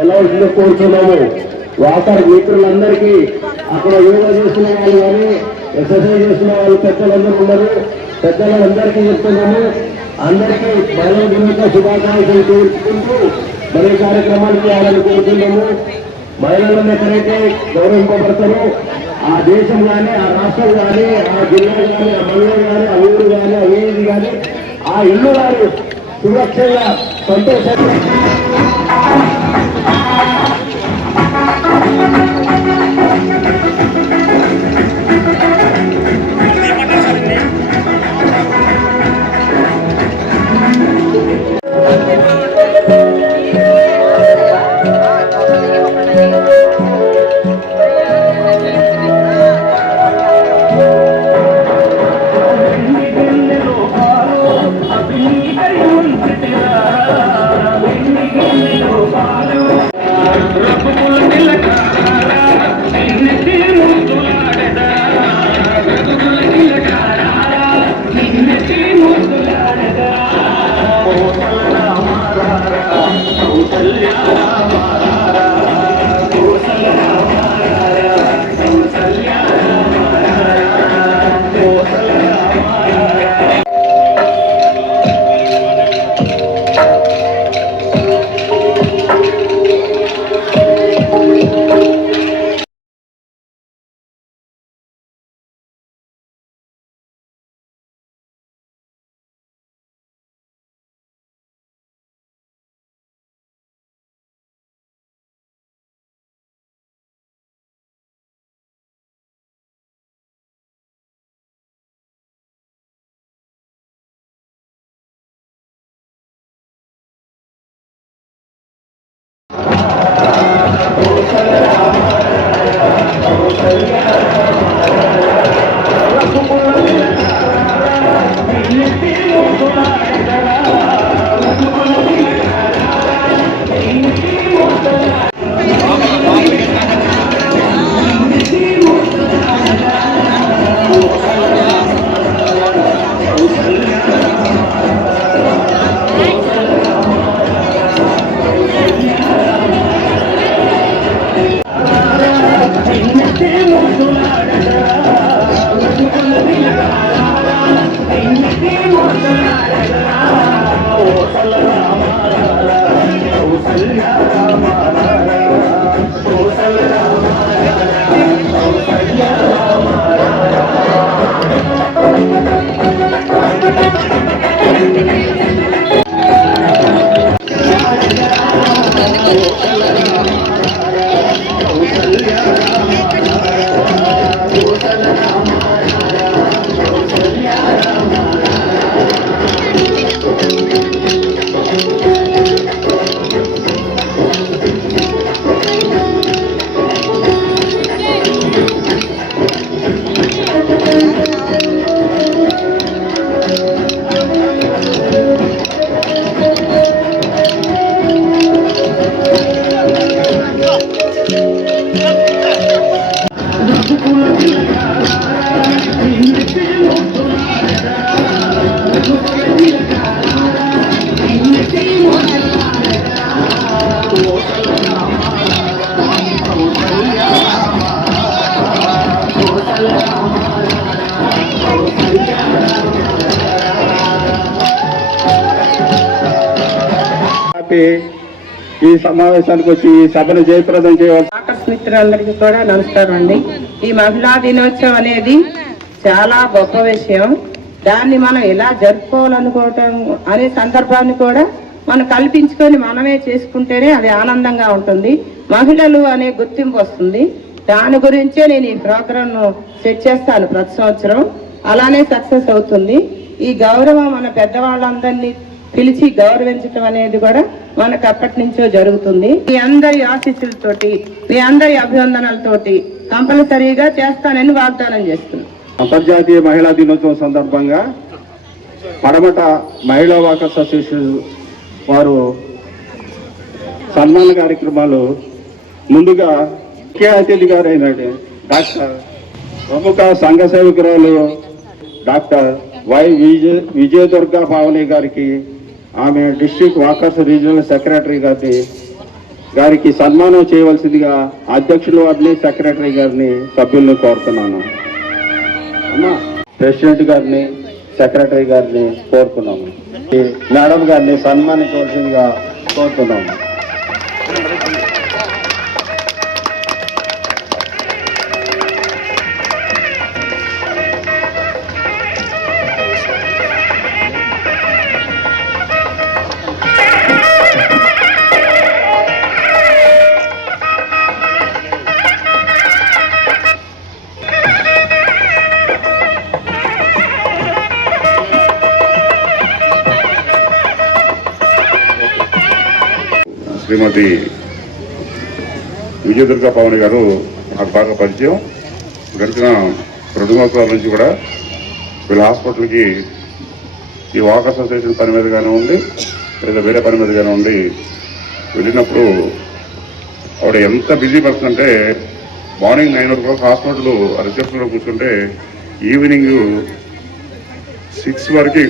వెళ్ళవలసింది కోరుతున్నాము. వాకర్ మిత్రులందరికీ అక్కడ యోగా చేస్తున్న వాళ్ళు కానీ ఎక్సర్సైజ్ చేస్తున్న వాళ్ళు పెద్దలందరూ ఉన్నారు. పెద్దలందరికీ చెప్తున్నాము, అందరికీ మహిళా దినోత్సవ శుభాకాంక్షలు కోరుకుంటూ మరే కార్యక్రమాలు చేయాలని కోరుతున్నాము. మహిళలను ఎక్కడైతే గౌరవింపబడతారో ఆ దేశం కానీ, ఆ రాష్ట్రం కానీ, ఆ జిల్లా కానీ, ఆ మండలం కానీ, ఆ ఊరు కానీ, ఆ వీధి కానీ, ఆ ఇల్లు కానీ సురక్షంగా సంతోషంగా ఈ సమావేశానికి వచ్చి ఈ సభను జయప్రదం చేయవలసి మిత్రులందరికీ కూడా నమస్కారం అండి. ఈ మహిళా దినోత్సవం అనేది చాలా గొప్ప విషయం. దాన్ని మనం ఎలా జరుపుకోవాలనుకోవటం అనే సందర్భాన్ని కూడా మనం కల్పించుకొని మనమే చేసుకుంటేనే అది ఆనందంగా ఉంటుంది. మహిళలు అనే గుర్తింపు వస్తుంది. దాని గురించే నేను ఈ ప్రోగ్రామ్ సెట్ చేస్తాను ప్రతి సంవత్సరం. అలానే సక్సెస్ అవుతుంది. ఈ గౌరవం మన పెద్దవాళ్ళందరినీ పిలిచి గౌరవించటం అనేది కూడా మనకు అప్పటి నుంచో జరుగుతుంది. మీ అందరి ఆశీస్సులతోటి, మీ అందరి అభివందనలతోటి కంపల్సరీగా చేస్తానని వాగ్దానం చేస్తున్నాను. అంతర్జాతీయ మహిళా దినోత్సవం సందర్భంగా పడమట మహిళా వాకర్స్ అసోసియేషన్ వారు సన్మాన కార్యక్రమాలు ముందుగా ముఖ్య అతిథి గారైన డాక్టర్ ప్రముఖ సంఘ సేవకురాలు డాక్టర్ వై విజయదుర్గా పావని గారికి, ఆమె డిస్ట్రిక్ట్ వాకర్స్ రీజనల్ సెక్రటరీ గారిని గారికి సన్మానం చేయవలసిందిగా అధ్యక్షులు వారిని, సెక్రటరీ గారిని, సభ్యుల్ని కోరుతున్నాను. అమ్మా, ప్రెసిడెంట్ గారిని, సెక్రటరీ గారిని కోరుతున్నాము. ఈ మేడం గారిని సన్మానించవలసిందిగా కోరుతున్నాము. శ్రీమతి విజయదుర్గ పవన్ గారు నాకు బాగా పరిచయం. గడిచిన 2 సంవత్సరాల నుంచి కూడా వీళ్ళ హాస్పిటల్కి ఈ వాకర్స్ అసోసియేషన్ పని మీద కానివ్వండి, లేదా వేరే పని మీద కానివ్వండి వెళ్ళినప్పుడు ఆవిడ ఎంత బిజీ పర్సన్ అంటే మార్నింగ్ 9 o'clock హాస్పిటల్ రిసెప్షన్లో కూర్చుంటే ఈవినింగ్ 6 వరకు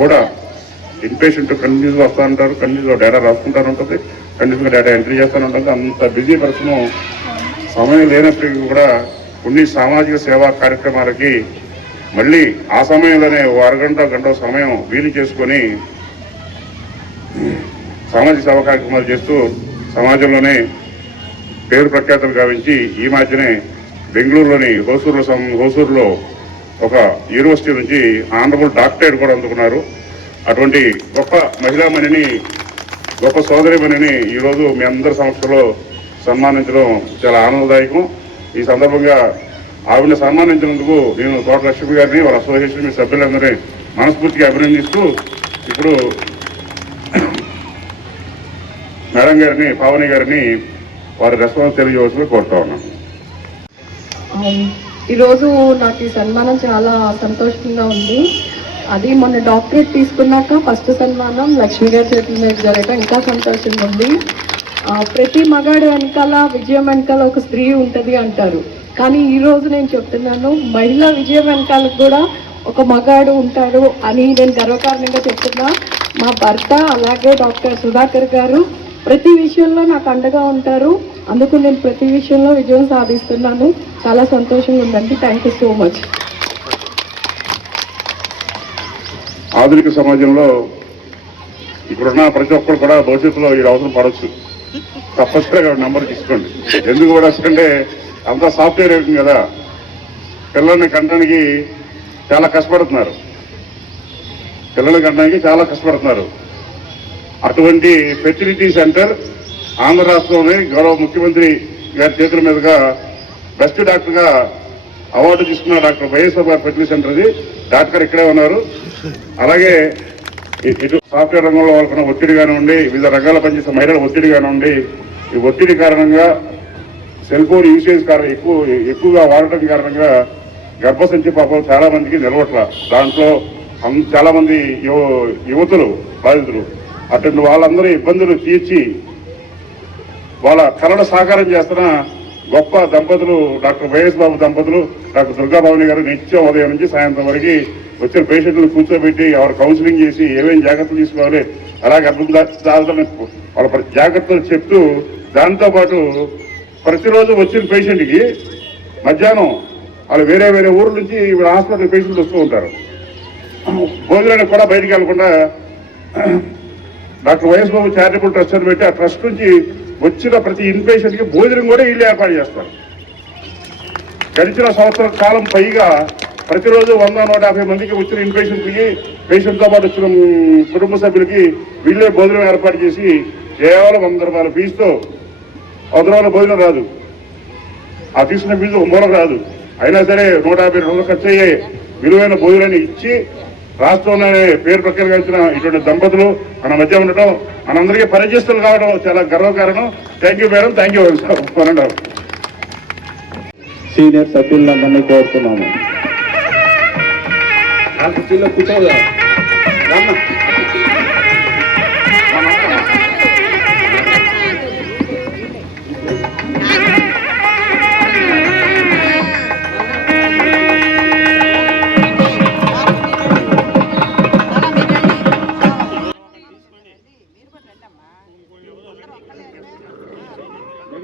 కూడా ఇన్పేషెంట్ కంటిన్యూస్గా వస్తూ ఉంటారు, కంటిన్యూస్గా డేటా రాసుకుంటూ ఉంటుంది, కంటిన్యూస్గా డేటా ఎంట్రీ చేస్తూ ఉంటుంది. అంత బిజీ పర్సన్ సమయం లేనప్పటికీ కూడా కొన్ని సామాజిక సేవా కార్యక్రమాలకి మళ్ళీ ఆ సమయంలోనే అరగంట గంట సమయం వీలు చేసుకొని సామాజిక సేవా కార్యక్రమాలు చేస్తూ సమాజంలోనే పేరు ప్రఖ్యాతలు గావించి ఈ మధ్యనే బెంగళూరులోని హోసూరులో ఒక యూనివర్సిటీ నుంచి ఆనరబుల్ డాక్టరేట్ కూడా అందుకున్నారు. అటువంటి గొప్ప మహిళామణిని, గొప్ప సోదరిమణిని ఈరోజు మీ అందరి సమక్షంలో సన్మానించడం చాలా ఆనందదాయకం. ఈ సందర్భంగా ఆవిడని సన్మానించినందుకు నేను తోట లక్ష్మి గారిని, వాళ్ళ అసోసియేషన్ మీ సభ్యులందరినీ మనస్ఫూర్తిగా అభినందిస్తూ ఇప్పుడు మేడం గారిని, పావని గారిని వారి రెస్పాన్స్ తెలియజేయవలసిందిగా కోరుతా ఉన్నాను. ఈరోజు నాకు ఈ సన్మానం చాలా సంతోషంగా ఉంది. అది మొన్న డాక్టరేట్ తీసుకున్నాక ఫస్ట్ సన్మానం లక్ష్మి గారి చేతుల మీద జరగడం ఇంకా సంతోషంగా ఉంది. ప్రతి మగాడు వెనకాల, విజయం వెనకాల ఒక స్త్రీ ఉంటుంది అంటారు. కానీ ఈరోజు నేను చెప్తున్నాను, మహిళా విజయం వెనకాల కూడా ఒక మగాడు ఉంటాడు అని నేను గర్వకారణంగా చెప్తున్నా. మా భర్త అలాగే డాక్టర్ సుధాకర్ గారు ప్రతి విషయంలో నాకు అండగా ఉంటారు. అందుకు నేను ప్రతి విషయంలో విజయం సాధిస్తున్నాను. చాలా సంతోషంగా ఉందండి. Thank you so much. ఆధునిక సమాజంలో ఇప్పుడున్న ప్రతి ఒక్కరు కూడా భవిష్యత్తులో ఈ అవసరం పడవచ్చు. తప్పనిసరిగా నెంబర్ తీసుకోండి. ఎందుకు కూడా అంటే అంతా సాఫ్ట్వేర్ అవుతుంది కదా, పిల్లల్ని కనడానికి చాలా కష్టపడుతున్నారు. అటువంటి ఫెర్టిలిటీ సెంటర్ ఆంధ్ర రాష్ట్రంలోనే గౌరవ ముఖ్యమంత్రి గారి చేతుల మీదుగా బెస్ట్ డాక్టర్గా అవార్డు తీసుకున్న డాక్టర్ వైఎస్ఆర్ గారి ఫెర్టిలిటీ సెంటర్ అది. డాక్టర్ ఇక్కడే ఉన్నారు. అలాగే ఇటు సాఫ్ట్వేర్ రంగంలో వాళ్ళకున్న ఒత్తిడి కానివ్వండి, వివిధ రంగాల పనిచేసే మహిళల ఒత్తిడి కానివ్వండి, ఈ ఒత్తిడి కారణంగా సెల్ ఫోన్ యూసేజ్ ఎక్కువగా వాడటం కారణంగా గర్భసంచి పాపం చాలా మందికి నిలవట్ల. దాంట్లో చాలా మంది యువతులు బాధితులు. అటువంటి వాళ్ళందరూ ఇబ్బందులు తీర్చి వాళ్ళ కళను సాకారం చేస్తున్న గొప్ప దంపతులు డాక్టర్ వైఎస్ బాబు దంపతులు, డాక్టర్ దుర్గాభవాని గారు నిత్యం ఉదయం నుంచి సాయంత్రం వరకు వచ్చిన పేషెంట్లు కూర్చోబెట్టి ఎవరు కౌన్సిలింగ్ చేసి ఏమేమి జాగ్రత్తలు తీసుకోవాలి, అలాగే అర్థం వాళ్ళ జాగ్రత్తలు చెప్తూ, దాంతోపాటు ప్రతిరోజు వచ్చిన పేషెంట్కి మధ్యాహ్నం వాళ్ళు వేరే ఊర్ల నుంచి హాస్పిటల్ పేషెంట్లు వస్తూ ఉంటారు. భోజనానికి కూడా బయటికి వెళ్లకుండా డాక్టర్ వైఎస్ బాబు చారిటబుల్ ట్రస్ట్ అని పెట్టి ఆ ట్రస్ట్ నుంచి వచ్చిన ప్రతి ఇన్పేషెంట్కి భోజనం కూడా వీళ్ళు ఏర్పాటు చేస్తారు. గడిచిన సంవత్సరం కాలం పైగా ప్రతిరోజు 100-150 మందికి వచ్చిన ఇన్పేషెంట్కి, పేషెంట్తో పాటు వచ్చిన కుటుంబ సభ్యులకి వీళ్ళే భోజనం ఏర్పాటు చేసి కేవలం 100 రూపాయల ఫీజుతో 100 రూపాయల భోజనం రాదు. ఆ తీసుకున్న ఫీజు 1 మూలకు రాదు. అయినా సరే 150 రూపాయలు ఖర్చు అయ్యే విలువైన భోజనాన్ని ఇచ్చి రాష్ట్రంలోనే పేరు ప్రఖ్యాతించిన ఇటువంటి దంపతులు మన మధ్య ఉండటం, మనందరికీ పరిచయస్తులు కావడం చాలా గర్వకారణం. Thank you madam, thank you sir. Senior సభ్యులందరినీ కోరుతున్నాము. కూర్చోదా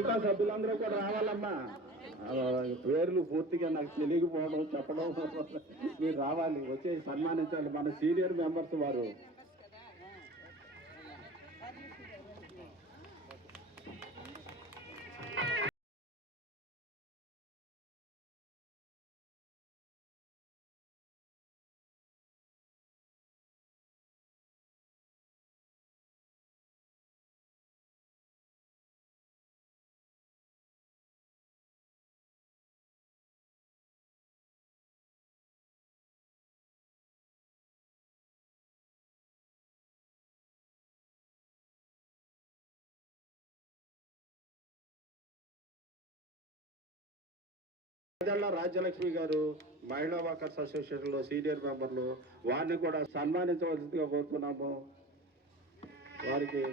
మిగతా సభ్యులందరూ కూడా రావాలమ్మా. పేర్లు పూర్తిగా నాకు తెలియకపోవడం చెప్పడం, మీరు రావాలి, వచ్చి సన్మానించాలి. మన సీనియర్ మెంబర్స్ వారు. రాజ్యలక్ష్మి గారు మహిళా వర్కర్స్ అసోసియేషన్ లో సీనియర్ మెంబర్లు, వారిని కూడా సన్మానించవలసిందిగా కోరుతున్నాము. వారికి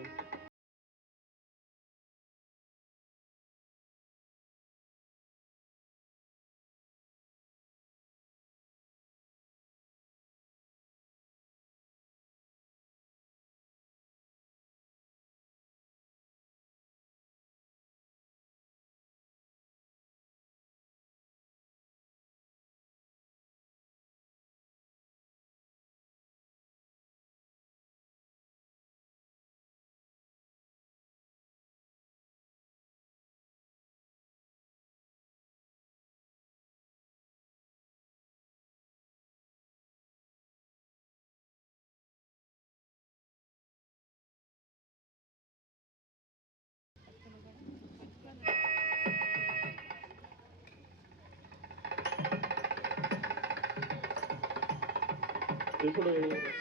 ఇప్పుడు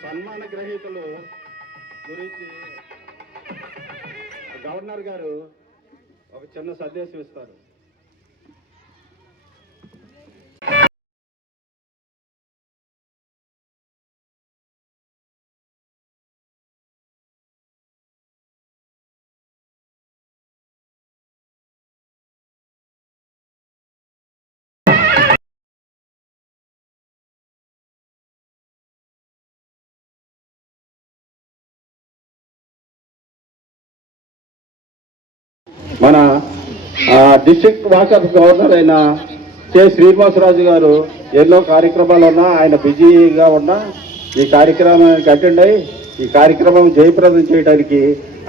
సన్మాన గ్రహీతలు గురించి గవర్నర్ గారు ఒక చిన్న సందేశం ఇస్తారు. మన డిస్ట్రిక్ట్ వాకర్ గవర్నర్ అయిన కె శ్రీనివాసరాజు గారు ఎన్నో కార్యక్రమాలు ఉన్నా, ఆయన బిజీగా ఉన్నా ఈ కార్యక్రమానికి అటెండ్ అయ్యి ఈ కార్యక్రమం జయప్రదం చేయడానికి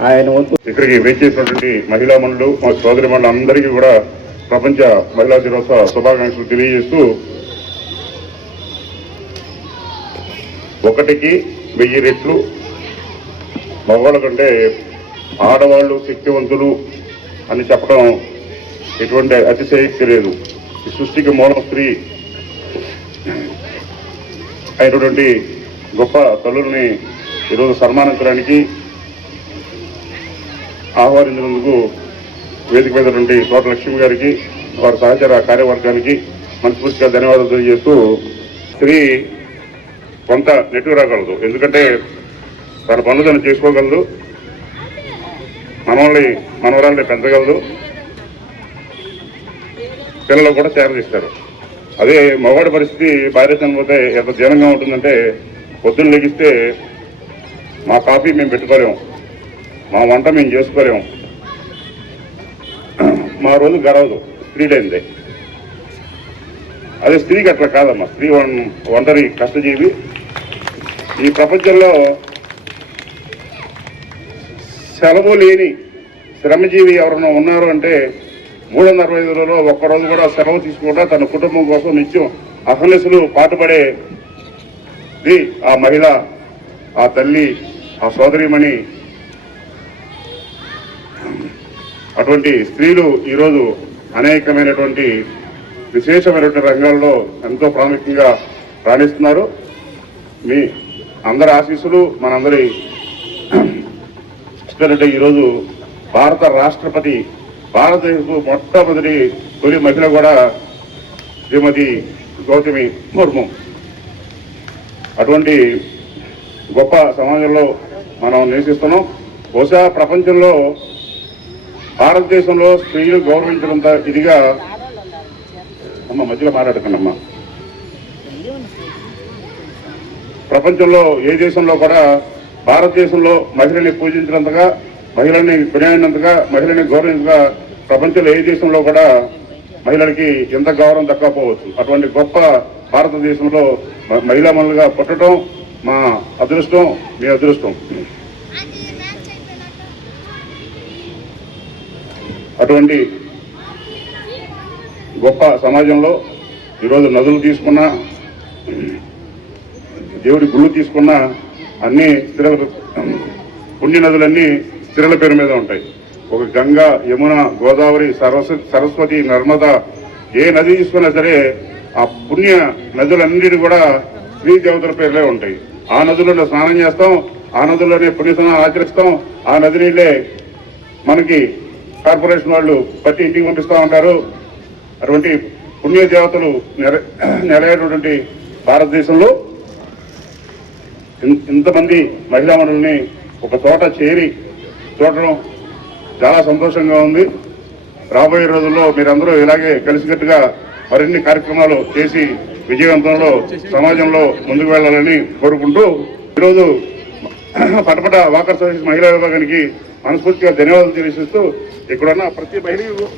ఆయన వంతు ఇక్కడికి వేచేసినటువంటి మహిళా మనులు, మా సోదరి మనులు అందరికీ కూడా ప్రపంచ మహిళా దినోత్సవ శుభాకాంక్షలు తెలియజేస్తూ 1,000 రెట్లు మగవాళ్ళ కంటే ఆడవాళ్ళు శక్తివంతులు అని చెప్పడం ఎటువంటి అతిశయక్తి లేదు. ఈ సృష్టికి మూలం స్త్రీ అయినటువంటి గొప్ప తల్లుల్ని ఈరోజు సన్మానించడానికి ఆహ్వానించినందుకు వేదిక మీదటువంటి తోట లక్ష్మి గారికి, వారి సహచర కార్యవర్గానికి మనస్ఫూర్తిగా ధన్యవాదాలు తెలియజేస్తూ, స్త్రీ కొంత నెట్టుకు రాగలదు, ఎందుకంటే తన పనులు తను చేసుకోగలదు, మనవరాల్ని పెంచగలదు, పిల్లలు కూడా చేరదీస్తారు. అదే మగవాడి పరిస్థితి భార్య చనిపోతే ఎంత దీనంగా ఉంటుందంటే, పొద్దున్న లెగిస్తే మా కాఫీ మేము పెట్టుకోలేము, మా వంట మేము చేసుకోలేము, మా రోజు గడవదు, స్త్రీలైందే. అదే స్త్రీకి అట్లా కాదమ్మా, స్త్రీ ఒంటరి కష్టజీవి. ఈ ప్రపంచంలో సెలవు లేని శ్రమజీవి ఎవరైనా ఉన్నారు అంటే 365 రోజుల్లో ఒక్కరోజు కూడా సెలవు తీసుకుంటా తన కుటుంబం కోసం నిత్యం అహర్నిశలు పాటుపడేది ఆ మహిళ, ఆ తల్లి, ఆ సోదరిమణి. అటువంటి స్త్రీలు ఈరోజు అనేకమైనటువంటి విశేషమైనటువంటి రంగాల్లో ఎంతో ప్రాముఖ్యంగా రాణిస్తున్నారు. మీ అందరి ఆశీస్సులు మనందరి ఈరోజు భారత రాష్ట్రపతి, భారతదేశపు మొట్టమొదటి తొలి మహిళ కూడా శ్రీమతి గౌతమి ముర్ము. అటువంటి గొప్ప సమాజంలో మనం నివసిస్తున్నాం. బహుశా ప్రపంచంలో భారతదేశంలో స్త్రీలు గౌరవించినంత ఇదిగా మధ్యలో మాట్లాడుతున్నామ్మా, ప్రపంచంలో ఏ దేశంలో కూడా భారతదేశంలో మహిళల్ని పూజించినంతగా, మహిళల్ని కొనియాడినంతగా, మహిళల్ని గౌరవించగా ప్రపంచంలో ఏ దేశంలో కూడా మహిళలకి ఎంత గౌరవం దక్కకపోవచ్చు. అటువంటి గొప్ప భారతదేశంలో మహిళా మనులుగా పుట్టడం మా అదృష్టం, మీ అదృష్టం. అటువంటి గొప్ప సమాజంలో ఈరోజు నదులు తీసుకున్నా, దేవుడి గుళ్ళు తీసుకున్నా అన్ని స్త్రీల పుణ్య నదులన్నీ స్త్రీల పేరు మీద ఉంటాయి. ఒక గంగా, యమున, గోదావరి, సరస్వతి, నర్మదా, ఏ నది తీసుకున్నా సరే ఆ పుణ్య నదులన్నిటి కూడా స్త్రీ దేవతల పేర్లే ఉంటాయి. ఆ నదులలో స్నానం చేస్తాం, ఆ నదుల్లోనే పుణ్యస్నానం ఆచరిస్తాం. ఆ నది నీళ్ళే మనకి కార్పొరేషన్ వాళ్ళు ప్రతి ఇంటికి పంపిస్తూ ఉంటారు. అటువంటి పుణ్య దేవతలు నెలవేటటువంటి భారతదేశంలో ఇంతమంది మహిళా మనుల్ని ఒక చోట చేరి చూడటం చాలా సంతోషంగా ఉంది. రాబోయే రోజుల్లో మీరందరూ ఇలాగే కలిసికట్టుగా మరిన్ని కార్యక్రమాలు చేసి విజయవంతంలో సమాజంలో ముందుకు వెళ్ళాలని కోరుకుంటూ ఈరోజు పటపట వాకర్ అసోసియేషన్ మహిళా విభాగానికి మనస్ఫూర్తిగా ధన్యవాదాలు తెలియజేస్తూ ఇక్కడున్న ప్రతి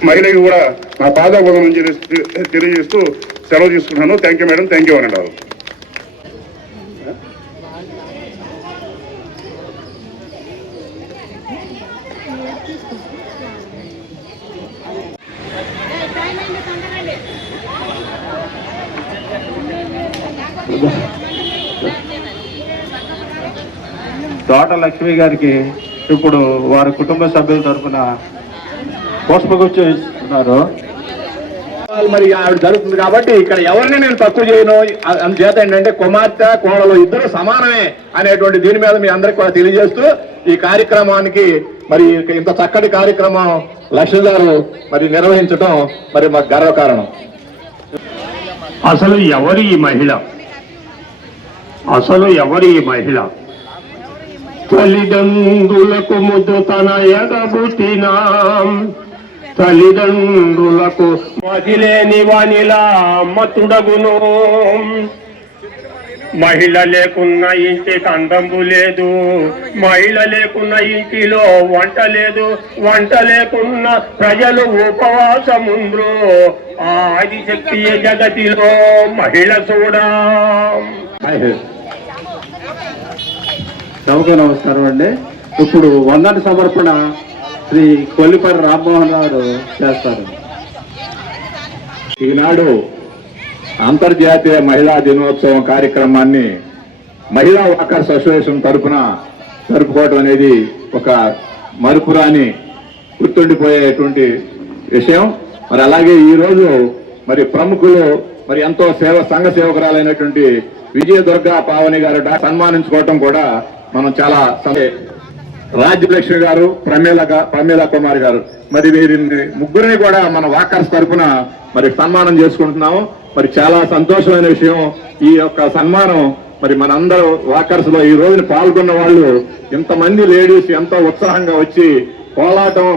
మహిళకి కూడా నా పాదాభివందనం తెలియజేస్తూ సెలవు తీసుకున్నాను. Thank you madam, thank you అనండి. తోట లక్ష్మి గారికి ఇప్పుడు వారి కుటుంబ సభ్యుల తరఫున పుష్పగుచ్చం ఇస్తున్నారు. మరి ఆవిడ జరుగుతుంది కాబట్టి ఇక్కడ ఎవరిని నేను తక్కువ చేయను. అందుచేత ఏంటంటే కుమార్తె కోడలు ఇద్దరు సమానమే అనేటువంటి దీని మీద మీ అందరికి కూడా తెలియజేస్తూ ఈ కార్యక్రమానికి మరి ఇంత చక్కటి కార్యక్రమం లక్ష్మి గారు మరి నిర్వహించడం మరి మాకు గర్వకారణం. అసలు ఎవరి ఈ మహిళ? తల్లిదండ్రులకు ముద్దు తన ఎడబుట్టినా, తల్లిదండ్రులకు మదిలేని వానిలా మతుడగును. మహిళ లేకున్న ఇంటికి అందంబు లేదు, మహిళ లేకున్న ఇంటిలో వంట లేదు, వంట లేకున్న ప్రజలు ఉపవాసముంద్రు. ఆ ఆదిశక్తి జగతిలో మహిళ చూడా. సభకు నమస్కారం అండి. ఇప్పుడు వందటి సమర్పణ శ్రీ కొల్లిపల్లి రామ్మోహన్ రావు చేస్తారు. ఈనాడు అంతర్జాతీయ మహిళా దినోత్సవం కార్యక్రమాన్ని మహిళా వాకర్స్ అసోసియేషన్ తరఫున జరుపుకోవడం అనేది ఒక మరుపురాని గుర్తుండిపోయేటువంటి విషయం. మరి అలాగే ఈరోజు మరి ప్రముఖులు మరి ఎంతో సంఘ సేవకురాలైనటువంటి విజయదుర్గా పావని గారు సన్మానించుకోవటం కూడా మనం చాలా రాజ్యలక్ష్మి గారు, ప్రమీల కుమార్ గారు, మరి వీరిని ముగ్గురిని కూడా మన వాకర్స్ తరఫున మరి సన్మానం చేసుకుంటున్నాము. మరి చాలా సంతోషమైన విషయం ఈ యొక్క సన్మానం. మరి మనందరూ వాకర్స్ లో ఈ రోజున పాల్గొన్న వాళ్ళు ఇంతమంది లేడీస్ ఎంతో ఉత్సాహంగా వచ్చి పోరాటం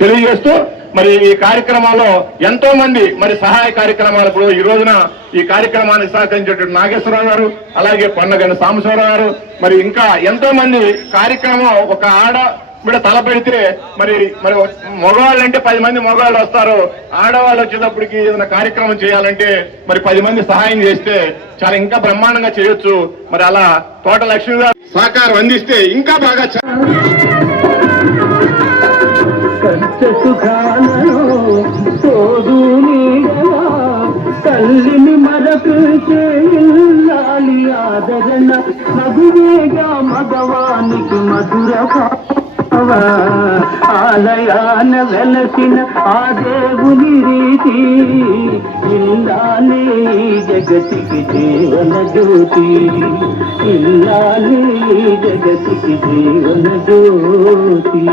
తెలియజేస్తూ మరి ఈ కార్యక్రమాల్లో ఎంతో మంది మరి సహాయ కార్యక్రమాలు ఇప్పుడు ఈ రోజున ఈ కార్యక్రమానికి సహకరించేటువంటి నాగేశ్వరరావు గారు, అలాగే పొన్నగండి సాంబశివరావు గారు, మరి ఇంకా ఎంతో మంది కార్యక్రమం ఒక ఆడబిడ్డ తల పెడితే మరి మగవాళ్ళు అంటే 10 మంది మగవాళ్ళు వస్తారు. ఆడవాళ్ళు వచ్చేటప్పటికి ఏదైనా కార్యక్రమం చేయాలంటే మరి 10 మంది సహాయం చేస్తే చాలా ఇంకా బ్రహ్మాండంగా చేయొచ్చు. మరి అలా తోట లక్ష్మి గారు సహకారం అందిస్తే ఇంకా బాగా తల్లిని మరపిల్చే ఇల్లాలి ఆదరణ, మధువేగా మగవానికి మధుర ఆలయాన వెలసిన ఆ దేవుని రీతి, ఇల్లాలి జగతికి జీవన జ్యోతి, ఇల్లాలి జగతికి జీవన జ్యోతి.